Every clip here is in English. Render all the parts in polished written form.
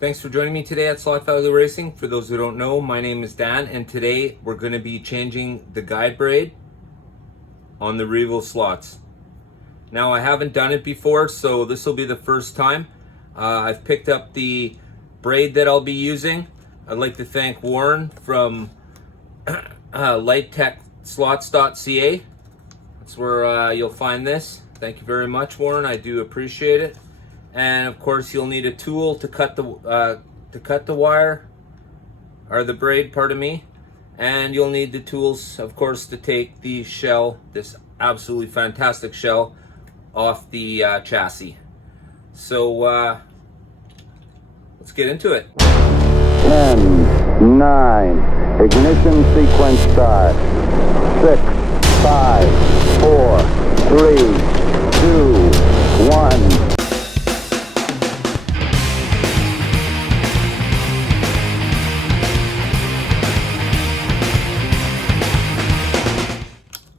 Thanks for joining me today at Slot Value Racing. For those who don't know, my name is Dan, and today we're going to be changing the guide braid on the Revoslots. Now, I haven't done it before, so this will be the first time. I've picked up the braid that I'll be using. I'd like to thank Warren from lighttechslots.ca. That's where you'll find this. Thank you very much, Warren. I do appreciate it. And of course, you'll need a tool to cut the wire, or the braid, pardon me. And you'll need the tools, of course, to take the shell, this absolutely fantastic shell, off the chassis. So let's get into it. 10, 9, ignition sequence start. 6, 5, 4, 3, 2, 1.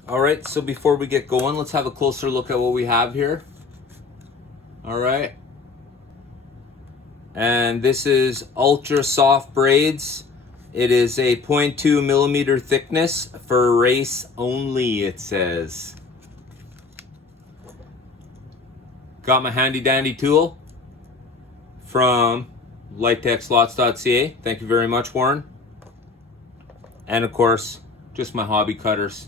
Alright, so before we get going, let's have a closer look at what we have here. Alright. And this is ultra soft braids. It is a 0.2 millimeter thickness for race only, it says. Got my handy dandy tool from lighttechslots.ca. Thank you very much, Warren. And of course, just my hobby cutters.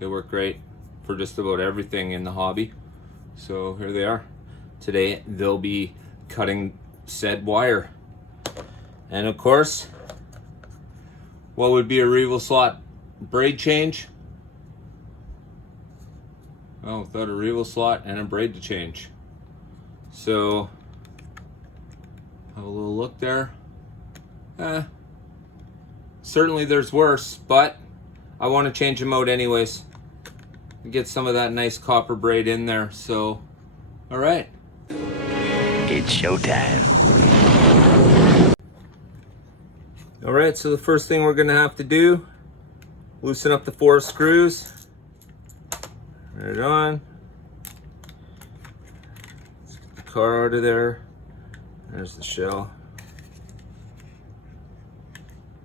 They work great for just about everything in the hobby. So here they are. Today they'll be cutting said wire. And of course, what would be a Revoslot braid change? Well, without a Revoslot and a braid to change. So have a little look there. Certainly there's worse, but I want to change them out anyways. Get some of that nice copper braid in there. So, all right. It's showtime. All right, so the first thing we're gonna have to do, loosen up the 4 screws. Turn it on. Let's get the car out of there. There's the shell.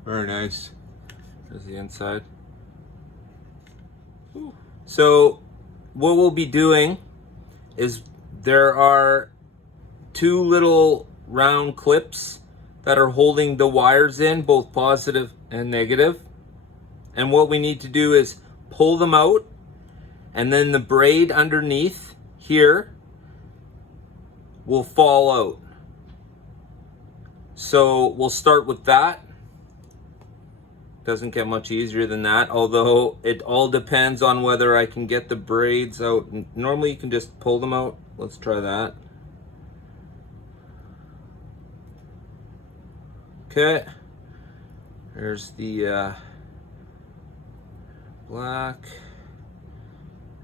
Very nice. There's the inside. So what we'll be doing is there are 2 little round clips that are holding the wires in, both positive and negative. And what we need to do is pull them out, and then the braid underneath here will fall out. So we'll start with that. Doesn't get much easier than that, although it all depends on whether I can get the braids out. Normally you can just pull them out. Let's try that. Okay, there's the black,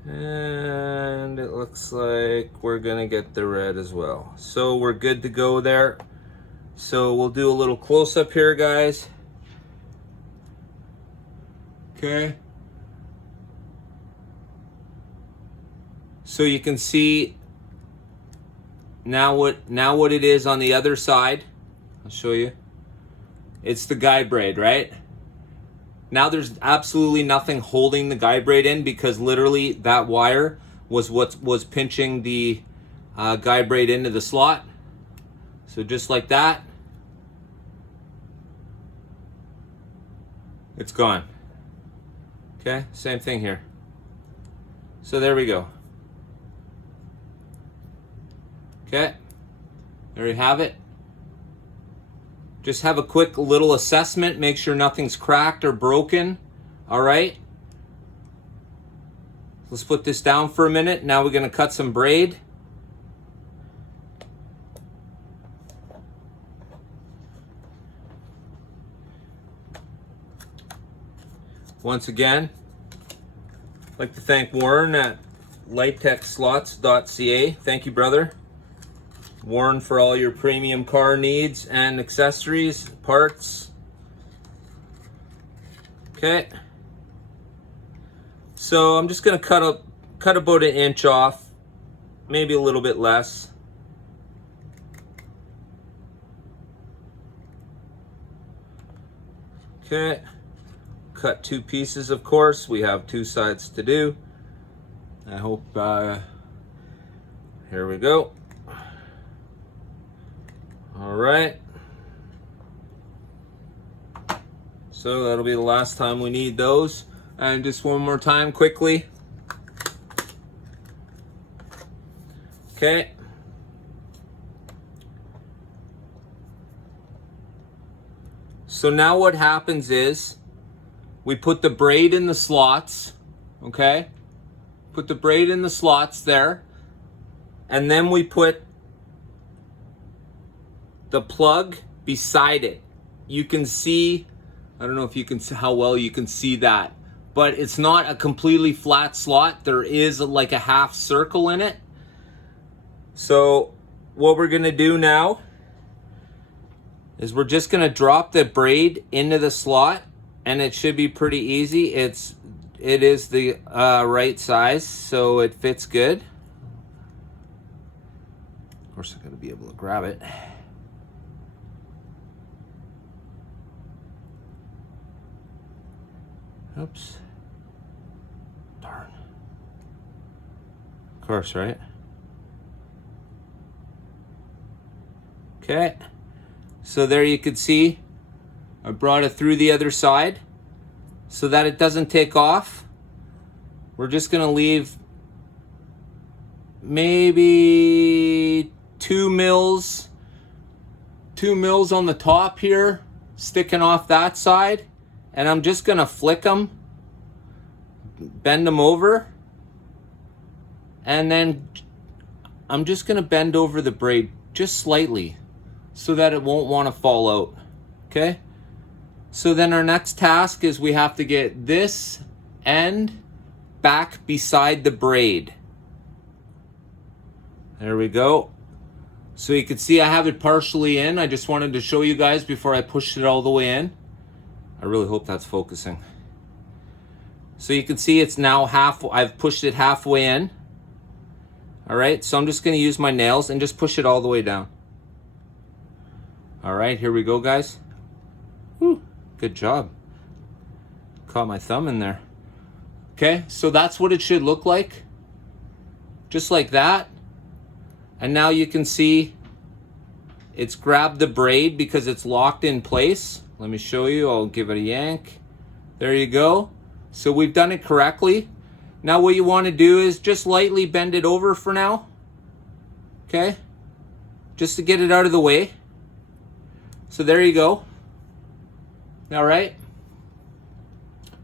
and it looks like we're gonna get the red as well. So we're good to go there. So we'll do a little close-up here, guys. Okay. So you can see now what it is on the other side. I'll show you. It's the guide braid, right? Now there's absolutely nothing holding the guide braid in, because literally that wire was what was pinching the guide braid into the slot. So just like that, it's gone. Okay, same thing here. So there we go. Okay, there you have it. Just have a quick little assessment, make sure nothing's cracked or broken. All right. Let's put this down for a minute. Now we're gonna cut some braid. Once again, I'd like to thank Warren at lighttechslots.ca. Thank you, brother. Warren, for all your premium car needs and accessories, parts. Okay. So I'm just gonna cut about 1 inch off, maybe a little bit less. Okay, cut 2 pieces, of course. We have 2 sides to do. I hope, here we go. All right. So that'll be the last time we need those. And just one more time quickly. Okay. So now what happens is we put the braid in the slots, okay? Put the braid in the slots there. And then we put the plug beside it. You can see, I don't know if you can see how well you can see that, but it's not a completely flat slot. There is like a half circle in it. So what we're gonna do now is we're just gonna drop the braid into the slot, and it should be pretty easy. It is the right size, so it fits good. Of course, I'm gonna be able to grab it. Oops. Darn. Of course, right? Okay. So there you can see I brought it through the other side so that it doesn't take off. We're just going to leave maybe 2 mils on the top here sticking off that side. And I'm just going to flick them, bend them over, and then I'm just going to bend over the braid just slightly so that it won't want to fall out, okay? So then our next task is we have to get this end back beside the braid. There we go. So you can see I have it partially in. I just wanted to show you guys before I pushed it all the way in. I really hope that's focusing. So you can see it's now I've pushed it halfway in. All right, so I'm just gonna use my nails and just push it all the way down. All right, here we go, guys. Whew, good job. Caught my thumb in there. Okay, so that's what it should look like. Just like that. And now you can see it's grabbed the braid because it's locked in place. Let me show you. I'll give it a yank. There you go. So we've done it correctly. Now what you want to do is just lightly bend it over for now. Okay? Just to get it out of the way. So there you go. All right.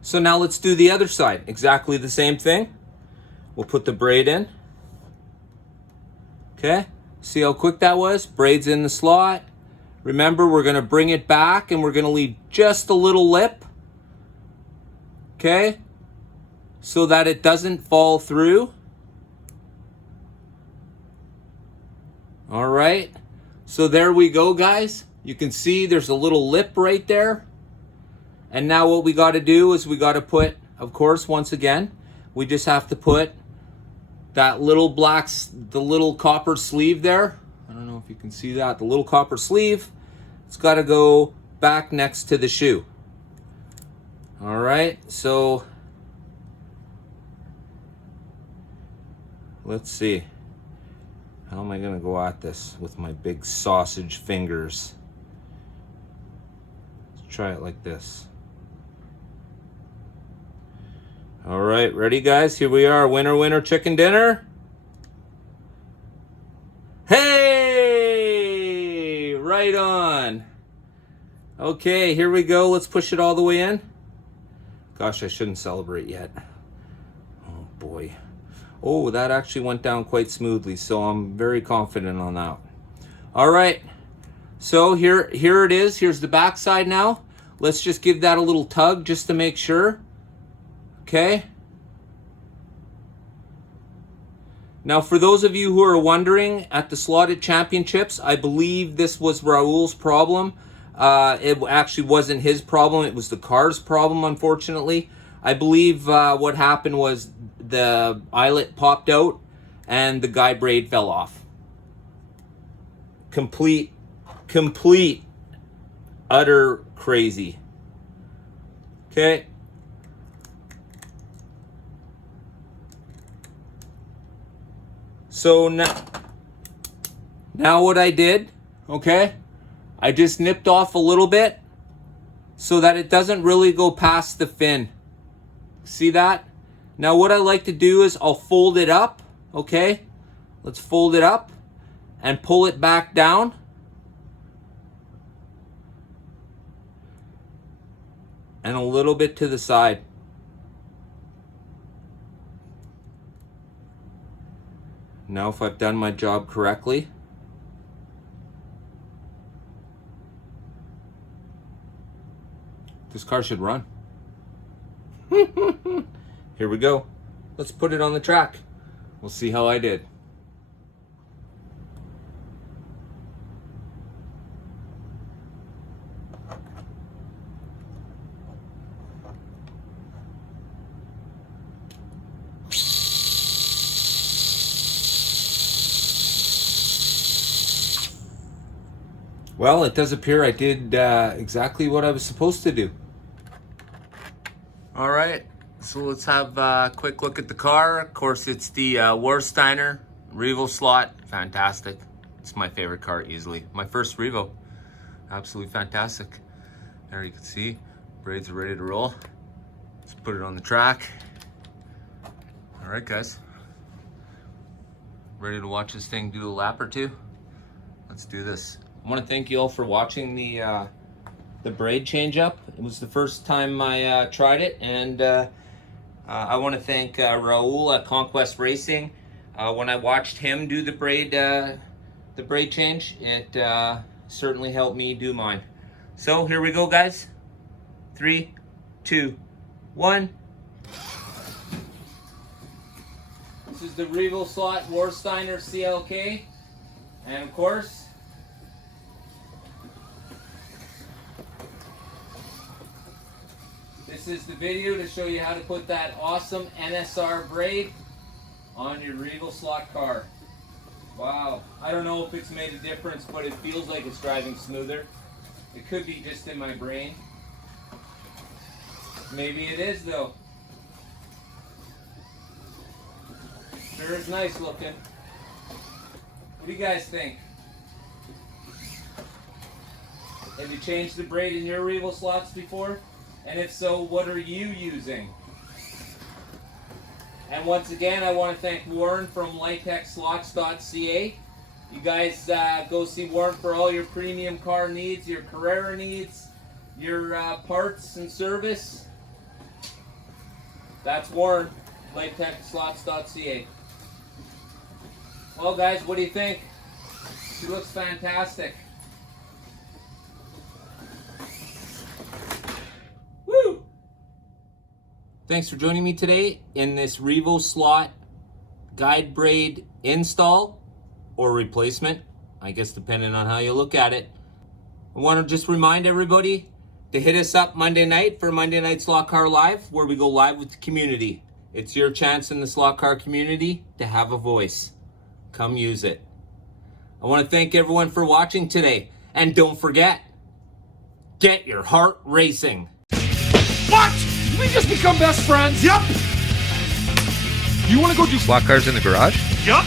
So now let's do the other side. Exactly the same thing. We'll put the braid in. Okay? See how quick that was? Braid's in the slot. Remember, we're going to bring it back and we're going to leave just a little lip. Okay? So that it doesn't fall through. All right. So there we go, guys. You can see there's a little lip right there. And now what we got to do is we got to put, of course, once again, we just have to put that little the little copper sleeve there. I don't know if you can see that. The little copper sleeve. It's got to go back next to the shoe. All right, so let's see. How am I going to go at this with my big sausage fingers? Let's try it like this. All right, ready, guys? Here we are. Winner, winner, chicken dinner. Hey! Right on. Okay, here we go. Let's push it all the way in. Gosh, I shouldn't celebrate yet. Oh, boy. Oh, that actually went down quite smoothly, so I'm very confident on that. All right. So here it is. Here's the back side now. Let's just give that a little tug just to make sure. Okay. Now, for those of you who are wondering, at the Slotted Championships, I believe this was Raul's problem. It actually wasn't his problem. It was the car's problem, unfortunately. I believe what happened was the eyelet popped out and the guide braid fell off. Complete, utter crazy. Okay. So now what I did, okay, I just nipped off a little bit so that it doesn't really go past the fin. See that? Now what I like to do is I'll fold it up, okay? Let's fold it up and pull it back down. And a little bit to the side. Now if I've done my job correctly, this car should run. Here we go. Let's put it on the track. We'll see how I did. Well, it does appear I did exactly what I was supposed to do. All right, so let's have a quick look at the car. Of course, it's the Warsteiner Revoslot. Fantastic. It's my favorite car easily. My first Revo. Absolutely fantastic. There you can see, braids are ready to roll. Let's put it on the track. All right, guys. Ready to watch this thing do a lap or two? Let's do this. I want to thank you all for watching the braid change up. It was the first time I tried it, and I want to thank Raul at Conquest Racing. When I watched him do the braid change, it certainly helped me do mine. So here we go, guys. 3, 2, 1. This is the Revoslot Warsteiner CLK, and of course, this is the video to show you how to put that awesome NSR braid on your Revoslot car. Wow, I don't know if it's made a difference, but it feels like it's driving smoother. It could be just in my brain. Maybe it is though. Sure is nice looking. What do you guys think? Have you changed the braid in your Revoslots before? And if so, what are you using? And once again, I want to thank Warren from LightTechSlots.ca. You guys go see Warren for all your premium car needs, your Carrera needs, your parts and service. That's Warren, LightTechSlots.ca. Well, guys, what do you think? She looks fantastic. Thanks for joining me today in this Revoslot guide braid install or replacement, I guess depending on how you look at it. I want to just remind everybody to hit us up Monday night for Monday Night Slot Car Live, where we go live with the community. It's your chance in the slot car community to have a voice. Come use it. I want to thank everyone for watching today. And don't forget, get your heart racing. What? Did we just become best friends? Yep. You want to go do Slot cars in the garage? Yep.